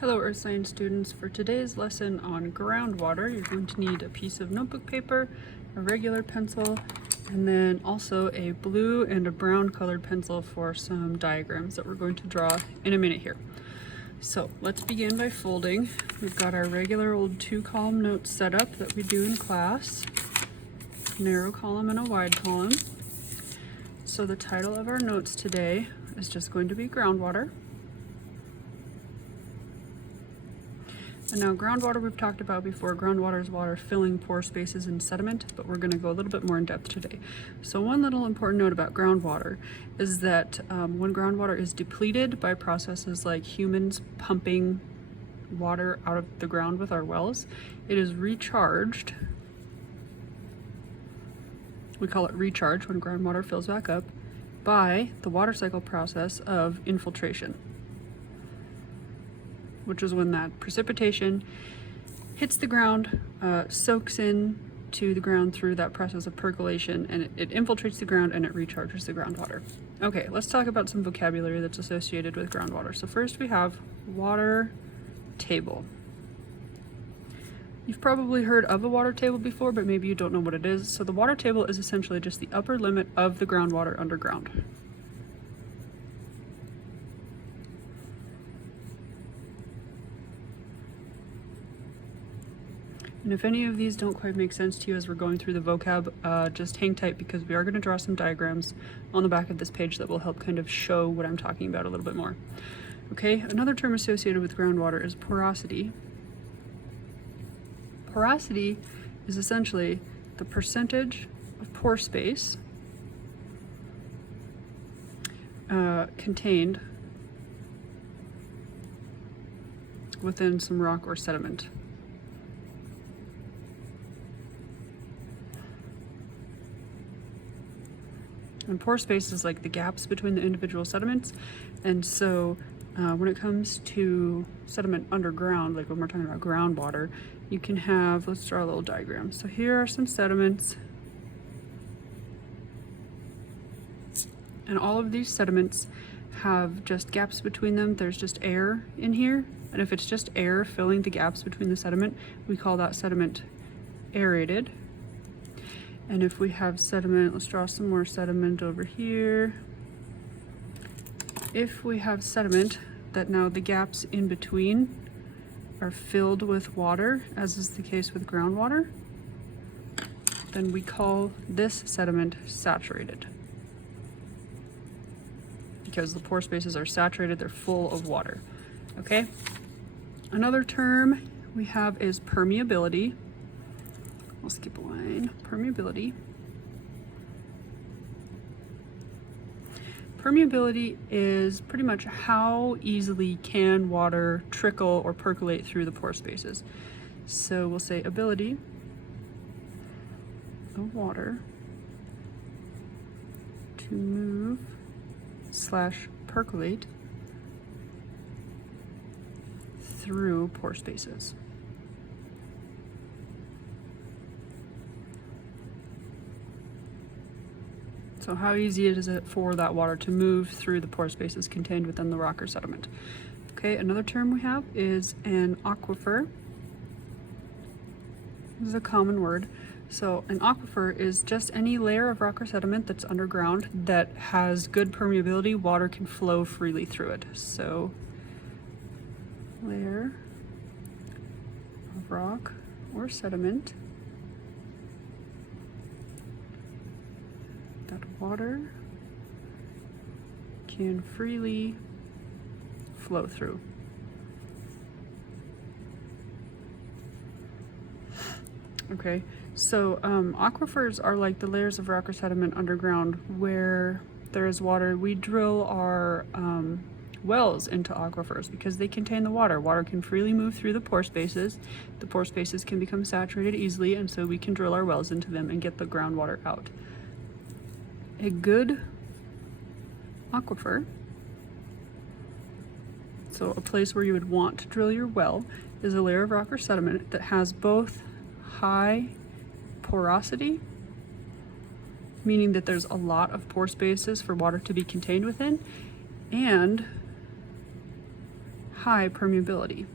Hello Earth Science students. For today's lesson on groundwater, you're going to need a piece of notebook paper, a regular pencil, and then also a blue and a brown colored pencil for some diagrams that we're going to draw in a minute here. So let's begin by folding. We've got our regular old 2-column notes set up that we do in class. Narrow column and a wide column. So the title of our notes today is just going to be groundwater. And now groundwater we've talked about before. Groundwater is water filling pore spaces in sediment, but we're going to go a little bit more in depth today. So one little important note about groundwater is that when groundwater is depleted by processes like humans pumping water out of the ground with our wells, it is recharged. We call it recharge when groundwater fills back up by the water cycle process of infiltration, which is when that precipitation hits the ground, soaks in to the ground through that process of percolation, and it infiltrates the ground and it recharges the groundwater. Okay, let's talk about some vocabulary that's associated with groundwater. So first we have water table. You've probably heard of a water table before, but maybe you don't know what it is. So the water table is essentially just the upper limit of the groundwater underground. And if any of these don't quite make sense to you as we're going through the vocab, just hang tight because we are going to draw some diagrams on the back of this page that will help kind of show what I'm talking about a little bit more. Okay, another term associated with groundwater is porosity. Porosity is essentially the percentage of pore space contained within some rock or sediment. And pore space is like the gaps between the individual sediments. And so when it comes to sediment underground, like when we're talking about groundwater, you can have, let's draw a little diagram. So here are some sediments. And all of these sediments have just gaps between them. There's just air in here. And if it's just air filling the gaps between the sediment, we call that sediment aerated. And if we have sediment, let's draw some more sediment over here. If we have sediment that now the gaps in between are filled with water, as is the case with groundwater, then we call this sediment saturated. Because the pore spaces are saturated, they're full of water. Okay? Another term we have is permeability. I'll skip a line. Permeability. Permeability is pretty much how easily can water trickle or percolate through the pore spaces. So we'll say ability of water to move / percolate through pore spaces. So how easy is it for that water to move through the pore spaces contained within the rock or sediment? Okay, another term we have is an aquifer. This is a common word. So an aquifer is just any layer of rock or sediment that's underground that has good permeability. Water can flow freely through it. So layer of rock or sediment that water can freely flow through. Okay, so aquifers are like the layers of rock or sediment underground where there is water. We drill our wells into aquifers because they contain the water. Water can freely move through the pore spaces. The pore spaces can become saturated easily, and so we can drill our wells into them and get the groundwater out. A good aquifer, so a place where you would want to drill your well, is a layer of rock or sediment that has both high porosity, meaning that there's a lot of pore spaces for water to be contained within, and high permeability.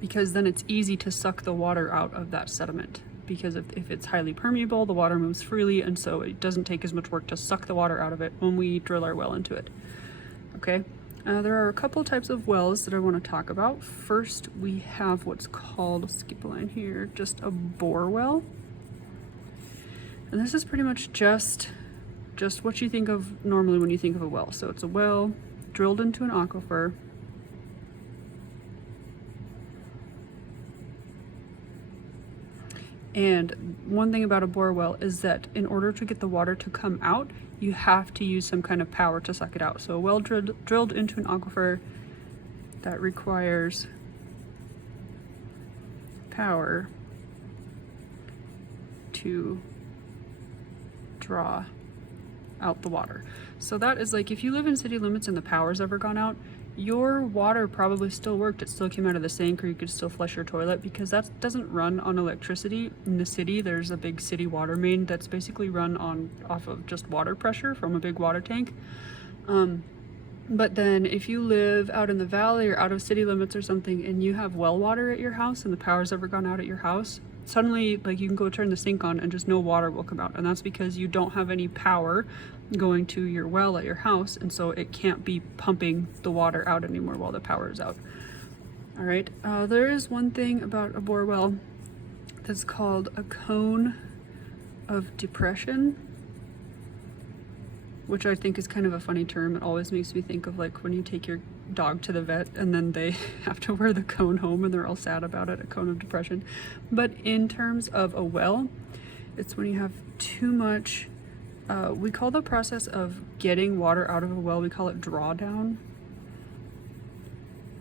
Because then it's easy to suck the water out of that sediment. Because if it's highly permeable, the water moves freely, and so it doesn't take as much work to suck the water out of it when we drill our well into it. Okay, there are a couple types of wells that I want to talk about. First, we have what's called, I'll skip a line here, just a bore well. And this is pretty much just what you think of normally when you think of a well. So it's a well drilled into an aquifer. And one thing about a bore well is that in order to get the water to come out, you have to use some kind of power to suck it out. So a well drilled into an aquifer, that requires power to draw out the water. So that is like if you live in city limits and the power's ever gone out, your water probably still worked. It still came out of the sink, or you could still flush your toilet, because that doesn't run on electricity. In the city, there's a big city water main that's basically run off of just water pressure from a big water tank. But then if you live out in the valley or out of city limits or something, and you have well water at your house and the power's ever gone out at your house, suddenly like you can go turn the sink on and just no water will come out. And that's because you don't have any power going to your well at your house, and so it can't be pumping the water out anymore while the power is out. All right, there is one thing about a bore well that's called a cone of depression, which I think is kind of a funny term. It always makes me think of like when you take your dog to the vet and then they have to wear the cone home and they're all sad about it, a cone of depression. But in terms of a well, it's when you have too much, we call the process of getting water out of a well, we call it drawdown.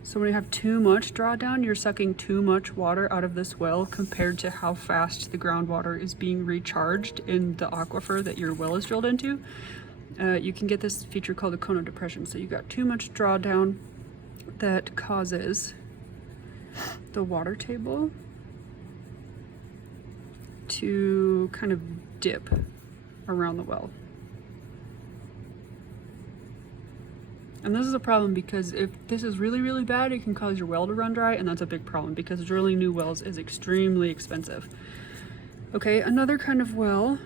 So when you have too much drawdown, you're sucking too much water out of this well compared to how fast the groundwater is being recharged in the aquifer that your well is drilled into. You can get this feature called a cone of depression. So you got too much drawdown that causes the water table to kind of dip around the well. And this is a problem because if this is really, really bad, it can cause your well to run dry, and that's a big problem because drilling new wells is extremely expensive. Okay, another kind of well,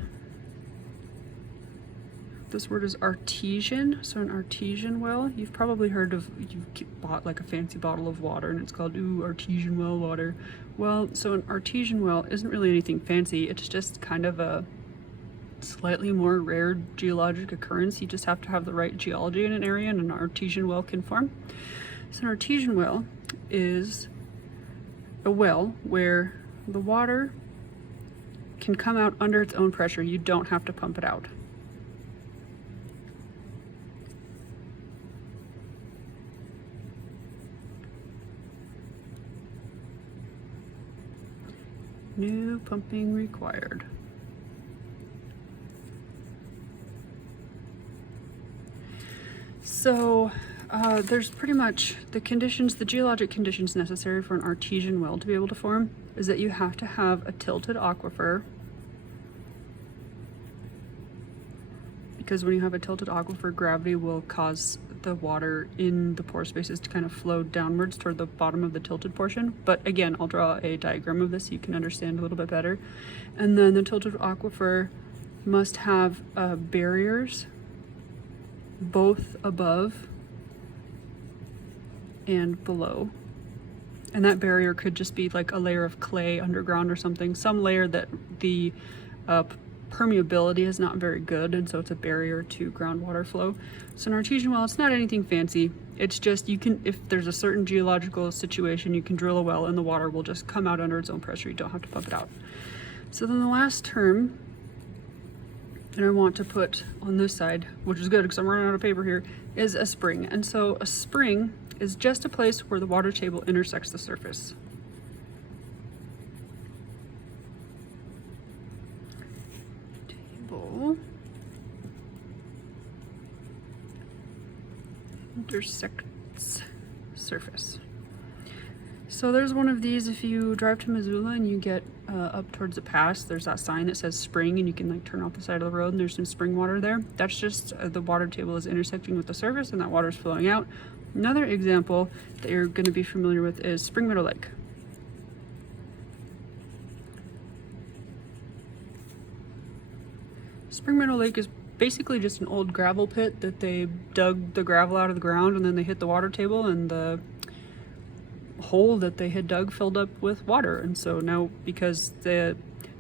this word is artesian. So an artesian well, you've probably heard of, you've bought like a fancy bottle of water and it's called, ooh, artesian well water. Well, so an artesian well isn't really anything fancy. It's just kind of a slightly more rare geologic occurrence. You just have to have the right geology in an area and an artesian well can form. So an artesian well is a well where the water can come out under its own pressure. You don't have to pump it out. No pumping required. So there's pretty much the conditions, the geologic conditions necessary for an artesian well to be able to form is that you have to have a tilted aquifer, because when you have a tilted aquifer, gravity will cause the water in the pore spaces to kind of flow downwards toward the bottom of the tilted portion. But again, I'll draw a diagram of this so you can understand a little bit better. And then the tilted aquifer must have barriers both above and below. And that barrier could just be like a layer of clay underground or something, some layer that the permeability is not very good, and so it's a barrier to groundwater flow. So an artesian well, it's not anything fancy. It's just you can, if there's a certain geological situation, you can drill a well and the water will just come out under its own pressure. You don't have to pump it out. So then the last term that I want to put on this side, which is good because I'm running out of paper here, is a spring. And so a spring is just a place where the water table intersects the surface. Table intersects surface. So there's one of these. If you drive to Missoula and you get up towards the pass, there's that sign that says spring, and you can like turn off the side of the road and there's some spring water there. That's just the water table is intersecting with the surface and that water is flowing out. Another example that you're going to be familiar with is Spring Meadow Lake. Spring Meadow Lake is basically just an old gravel pit that they dug the gravel out of the ground, and then they hit the water table, and the hole that they had dug filled up with water. And so now, because they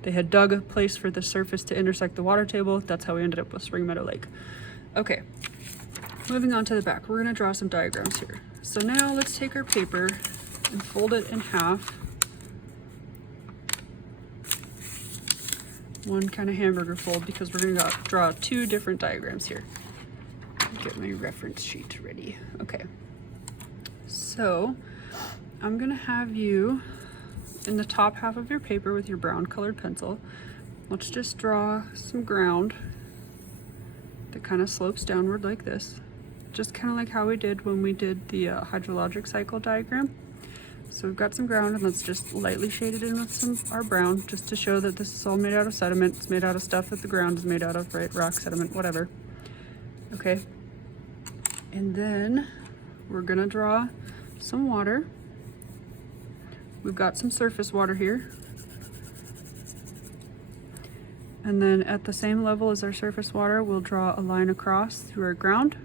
had dug a place for the surface to intersect the water table, that's how we ended up with Spring Meadow Lake. Okay, moving on to the back, we're going to draw some diagrams here. So now let's take our paper and fold it in half. One kind of hamburger fold, because we're going to draw two different diagrams here. Get my reference sheet ready. Okay, so I'm going to have you in the top half of your paper with your brown colored pencil. Let's just draw some ground that kind of slopes downward like this, just kind of like how we did when we did the hydrologic cycle diagram. So we've got some ground, and let's just lightly shade it in with our brown, just to show that this is all made out of sediment. It's made out of stuff that the ground is made out of, right? Rock, sediment, whatever. Okay. And then we're gonna draw some water. We've got some surface water here. And then at the same level as our surface water, we'll draw a line across through our ground.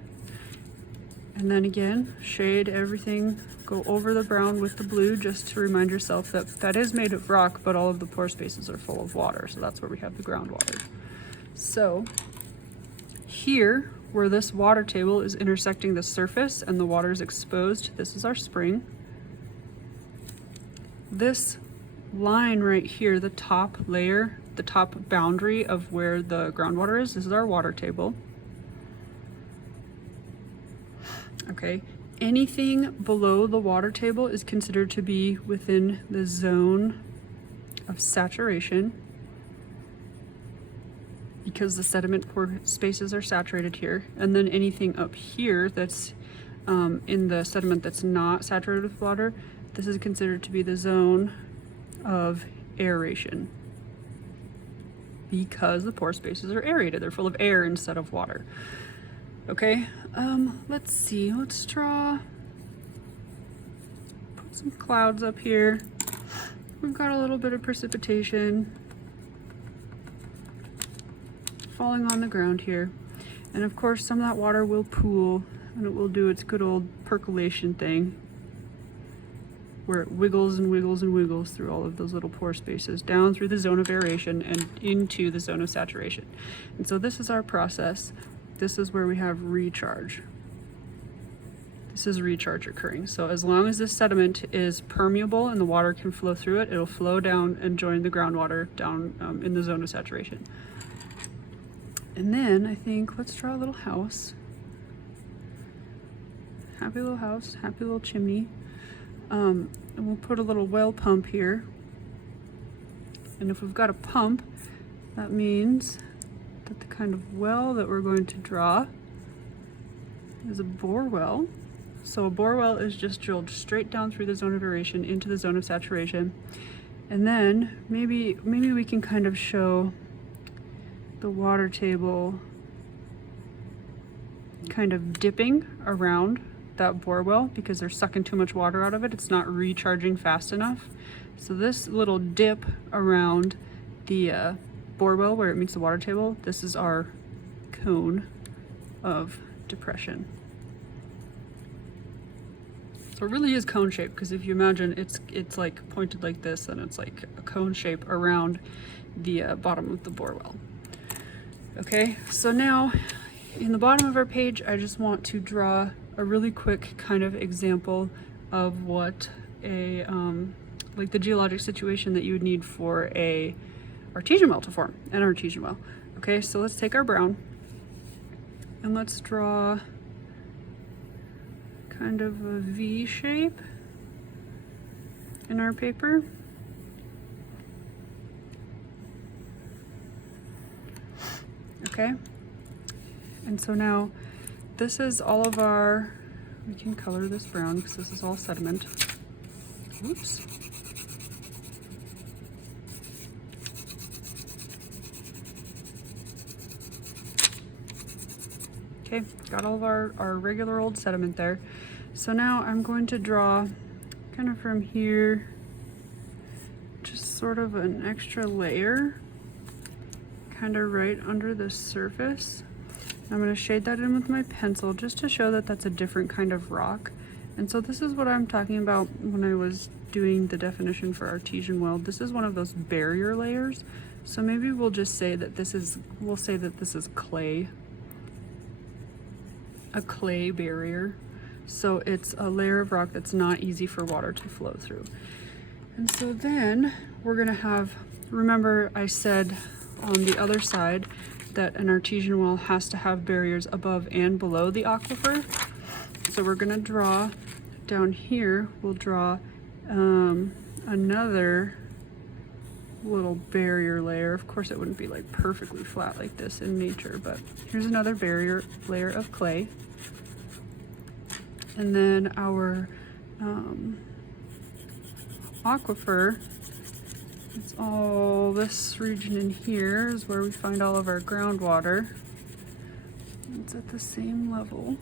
And then again, shade everything, go over the brown with the blue, just to remind yourself that that is made of rock, but all of the pore spaces are full of water. So that's where we have the groundwater. So here, where this water table is intersecting the surface and the water is exposed, this is our spring. This line right here, the top layer, the top boundary of where the groundwater is, this is our water table. Okay, anything below the water table is considered to be within the zone of saturation, because the sediment pore spaces are saturated here. And then anything up here that's in the sediment that's not saturated with water, this is considered to be the zone of aeration, because the pore spaces are aerated. They're full of air instead of water. Okay, let's see, let's put some clouds up here. We've got a little bit of precipitation falling on the ground here. And of course, some of that water will pool, and it will do its good old percolation thing, where it wiggles and wiggles and wiggles through all of those little pore spaces, down through the zone of aeration and into the zone of saturation. And so this is our process. This is where we have recharge. This is recharge occurring. So as long as this sediment is permeable and the water can flow through it, it'll flow down and join the groundwater down in the zone of saturation. And then I think let's draw a little house. Happy little house, happy little chimney. And we'll put a little well pump here. And if we've got a pump, that means that the kind of well that we're going to draw is a bore well. So a bore well is just drilled straight down through the zone of aeration into the zone of saturation. And then maybe we can kind of show the water table kind of dipping around that bore well, because they're sucking too much water out of it. It's not recharging fast enough. So this little dip around the bore well where it meets the water table, this is our cone of depression. So it really is cone shape, because if you imagine it's like pointed like this, and it's like a cone shape around the bottom of the bore well. Okay, so now in the bottom of our page, I just want to draw a really quick kind of example of what a like the geologic situation that you would need for a artesian well to form, an artesian well. Okay, so let's take our brown and let's draw kind of a V shape in our paper. Okay, and so now this is all of our, we can color this brown because this is all sediment. Oops. Okay, got all of our regular old sediment there. So now I'm going to draw kind of from here, just sort of an extra layer, kind of right under the surface. I'm going to shade that in with my pencil just to show that that's a different kind of rock. And so this is what I'm talking about when I was doing the definition for artesian well. This is one of those barrier layers. So maybe we'll just say that this is, we'll say that this is clay. A clay barrier. So it's a layer of rock that's not easy for water to flow through. And so then we're gonna have, remember I said on the other side that an artesian well has to have barriers above and below the aquifer. So we're gonna draw down here, we'll draw another little barrier layer. Of course it wouldn't be like perfectly flat like this in nature, but here's another barrier layer of clay. And then our aquifer, it's all this region in here is where we find all of our groundwater. It's at the same level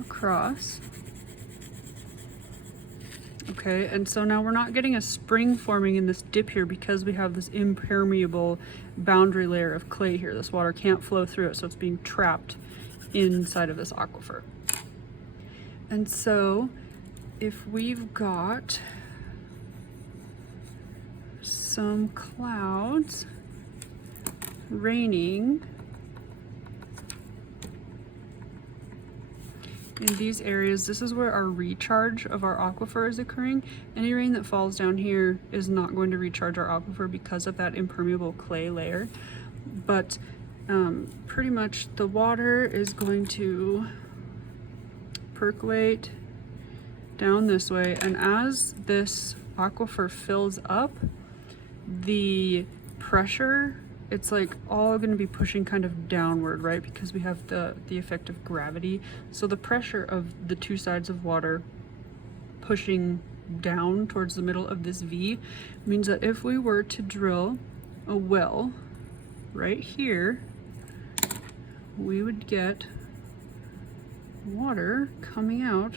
across. Okay, and so now we're not getting a spring forming in this dip here because we have this impermeable boundary layer of clay here. This water can't flow through it, so it's being trapped inside of this aquifer. And so if we've got some clouds raining in these areas, this is where our recharge of our aquifer is occurring. Any rain that falls down here is not going to recharge our aquifer because of that impermeable clay layer. But pretty much the water is going to percolate down this way, and as this aquifer fills up, the pressure, it's like all going to be pushing kind of downward, right? Because we have the effect of gravity. So the pressure of the two sides of water pushing down towards the middle of this V means that if we were to drill a well right here, we would get water coming out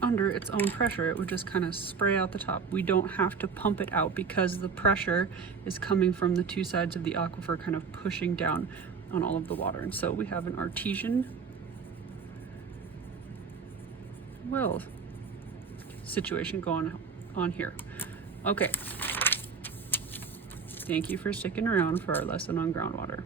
under its own pressure. It would just kind of spray out the top. We don't have to pump it out because the pressure is coming from the two sides of the aquifer kind of pushing down on all of the water. And so we have an artesian well situation going on here. Okay. Thank you for sticking around for our lesson on groundwater.